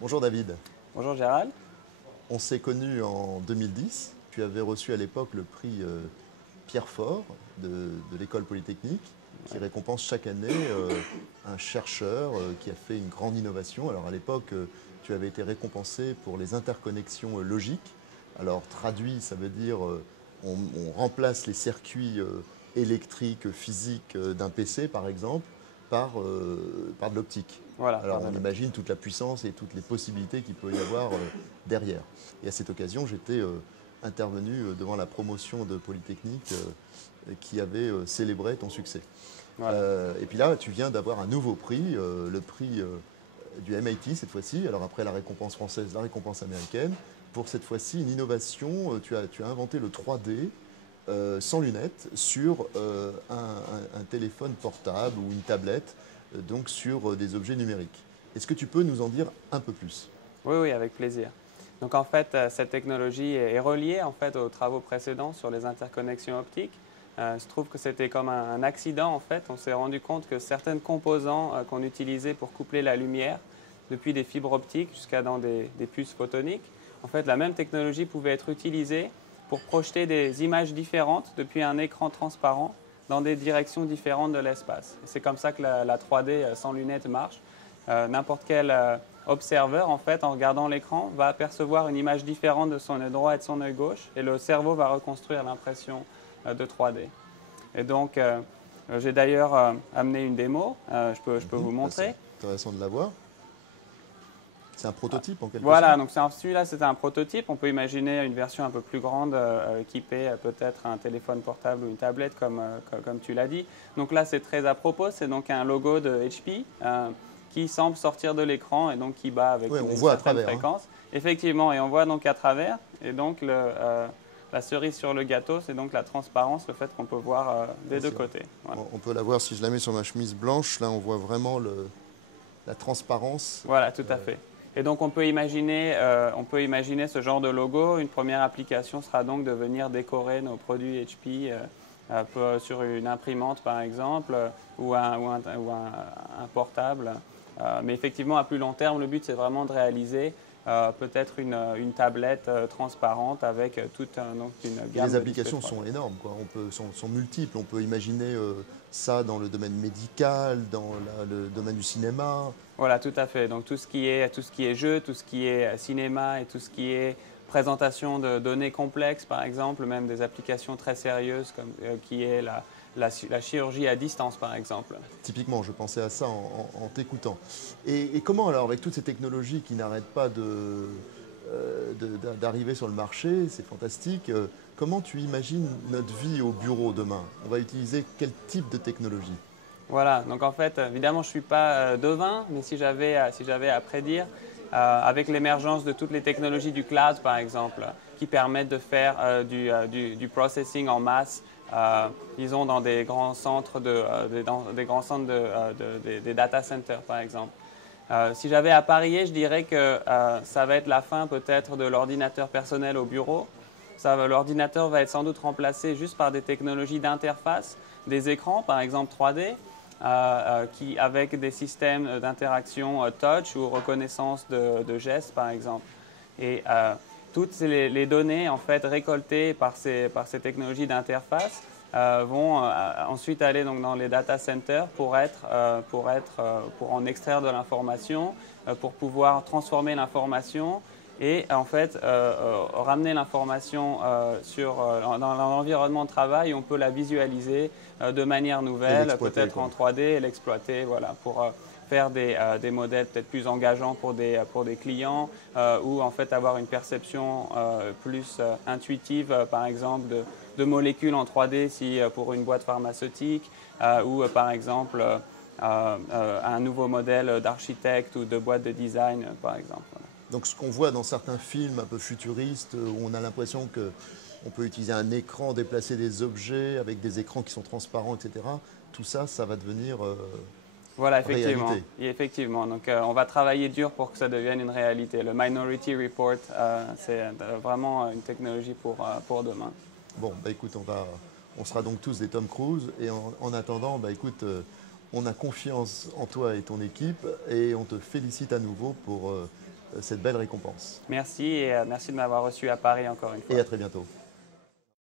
Bonjour David. Bonjour Gérald. On s'est connus en 2010. Tu avais reçu à l'époque le prix Pierre Faure de l'École Polytechnique, qui Ouais. récompense chaque année un chercheur qui a fait une grande innovation. Alors à l'époque, tu avais été récompensé pour les interconnexions logiques. Alors traduit, ça veut dire on remplace les circuits électriques, physiques d'un PC par exemple par de l'optique. Voilà, Alors pardon. on imagine toute la puissance et toutes les possibilités qu'il peut y avoir derrière. Et à cette occasion, j'étais intervenu devant la promotion de Polytechnique qui avait célébré ton succès. Voilà. Et puis là, tu viens d'avoir un nouveau prix, le prix du MIT cette fois-ci. Alors après la récompense française, la récompense américaine. Pour cette fois-ci, une innovation, tu as inventé le 3D sans lunettes sur un téléphone portable ou une tablette, donc sur des objets numériques. Est-ce que tu peux nous en dire un peu plus? Oui, oui, avec plaisir. Donc en fait, cette technologie est reliée en fait aux travaux précédents sur les interconnexions optiques. Il se trouve que c'était comme un accident en fait. On s'est rendu compte que certains composants qu'on utilisait pour coupler la lumière, depuis des fibres optiques jusqu'à dans des puces photoniques, en fait, la même technologie pouvait être utilisée pour projeter des images différentes depuis un écran transparent dans des directions différentes de l'espace. C'est comme ça que la 3D sans lunettes marche. N'importe quel observeur, en fait, en regardant l'écran, va apercevoir une image différente de son œil droit et de son œil gauche, et le cerveau va reconstruire l'impression de 3D. Et donc, j'ai d'ailleurs amené une démo, je peux vous C'est montrer. intéressant de la voir. C'est un prototype en quelque Voilà, sorte. donc celui-là, c'est un prototype. On peut imaginer une version un peu plus grande, équipée peut-être un téléphone portable ou une tablette, comme tu l'as dit. Donc là, c'est très à propos. C'est donc un logo de HP qui semble sortir de l'écran et donc qui bat avec Oui, on une voit à certaine travers, hein. fréquence. Effectivement, et on voit donc à travers. Et donc, la cerise sur le gâteau, c'est donc la transparence, le fait qu'on peut voir des Ouais, deux c'est vrai. côtés. Voilà. On peut la voir si je la mets sur ma chemise blanche. Là, on voit vraiment la transparence. Voilà, tout à fait. Et donc on peut imaginer ce genre de logo. Une première application sera donc de venir décorer nos produits HP sur une imprimante par exemple ou un portable. Mais effectivement, à plus long terme, le but c'est vraiment de réaliser peut-être une tablette transparente avec donc une Et gamme les de displays applications 3D. sont énormes, quoi. Sont multiples. On peut imaginer ça dans le domaine médical, dans le domaine du cinéma. Voilà, tout à fait. Donc tout ce qui est jeu, tout ce qui est cinéma et tout ce qui est présentation de données complexes, par exemple, même des applications très sérieuses comme qui est la chirurgie à distance, par exemple. Typiquement, je pensais à ça en t'écoutant. Et comment alors, avec toutes ces technologies qui n'arrêtent pas d'arriver sur le marché, c'est fantastique, comment tu imagines notre vie au bureau demain? On va utiliser quel type de technologie? Voilà, donc en fait, évidemment, je ne suis pas devin, mais si j'avais à prédire, avec l'émergence de toutes les technologies du cloud, par exemple, qui permettent de faire du processing en masse, disons dans des grands centres des data centers, par exemple. Si j'avais à parier, je dirais que ça va être la fin peut-être de l'ordinateur personnel au bureau. L'ordinateur va être sans doute remplacé juste par des technologies d'interface, des écrans, par exemple 3D, avec des systèmes d'interaction touch ou reconnaissance de gestes, par exemple. Et toutes les données en fait récoltées par ces technologies d'interface vont ensuite aller donc dans les data centers pour en extraire de l'information, pour pouvoir transformer l'information et en fait ramener l'information dans l'environnement de travail. On peut la visualiser de manière Et nouvelle, l'exploiter, peut-être quoi. en 3D et l'exploiter voilà, pour faire des modèles peut-être plus engageants pour des clients ou en fait avoir une perception plus intuitive, par exemple, de molécules en 3D pour une boîte pharmaceutique ou par exemple un nouveau modèle d'architecte ou de boîte de design, par exemple. Voilà. Donc ce qu'on voit dans certains films un peu futuristes, où on a l'impression qu'on peut utiliser un écran, déplacer des objets avec des écrans qui sont transparents, etc. Tout ça, ça va devenir Voilà, effectivement. réalité. Et effectivement. Donc, on va travailler dur pour que ça devienne une réalité. Le Minority Report, c'est vraiment une technologie pour demain. Bon, bah écoute, on sera donc tous des Tom Cruise. Et en attendant, bah écoute, on a confiance en toi et ton équipe et on te félicite à nouveau pour cette belle récompense. Merci et merci de m'avoir reçu à Paris encore une fois. Et à très bientôt.